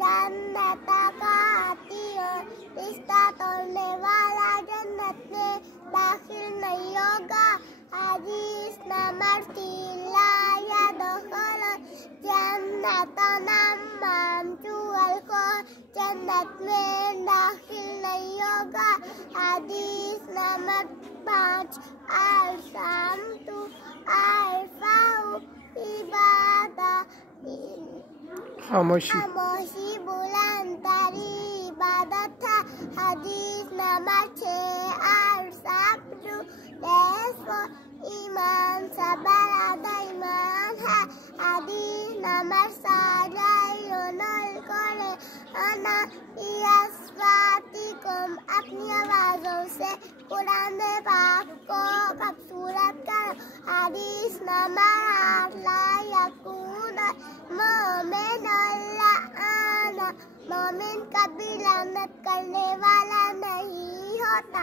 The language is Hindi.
जन्नत का आती हो, रिश्ता तोड़ने वाला जन्नत में दाखिल नहीं होगा। हदीस नंबर 3 ला यदखुल जन्नत नम्माम चुगलखोर, जन्नत में दाखिल नहीं होगा। हदीस नंबर 5 अल-सामतु अरफउ इबादा, खामोशी बुलंदतरी इबादत है। हदीस नंबर 6 अल-सब्र ईमान, सब्र आधा ईमान है। हदीस नंबर 7 अपनी आवाजों से कुरान पाक को खूबसूरत करो। हदीस नंबर 8 ला यकून मोमिन लाना, मोमिन कभी लानत करने वाला नहीं होता।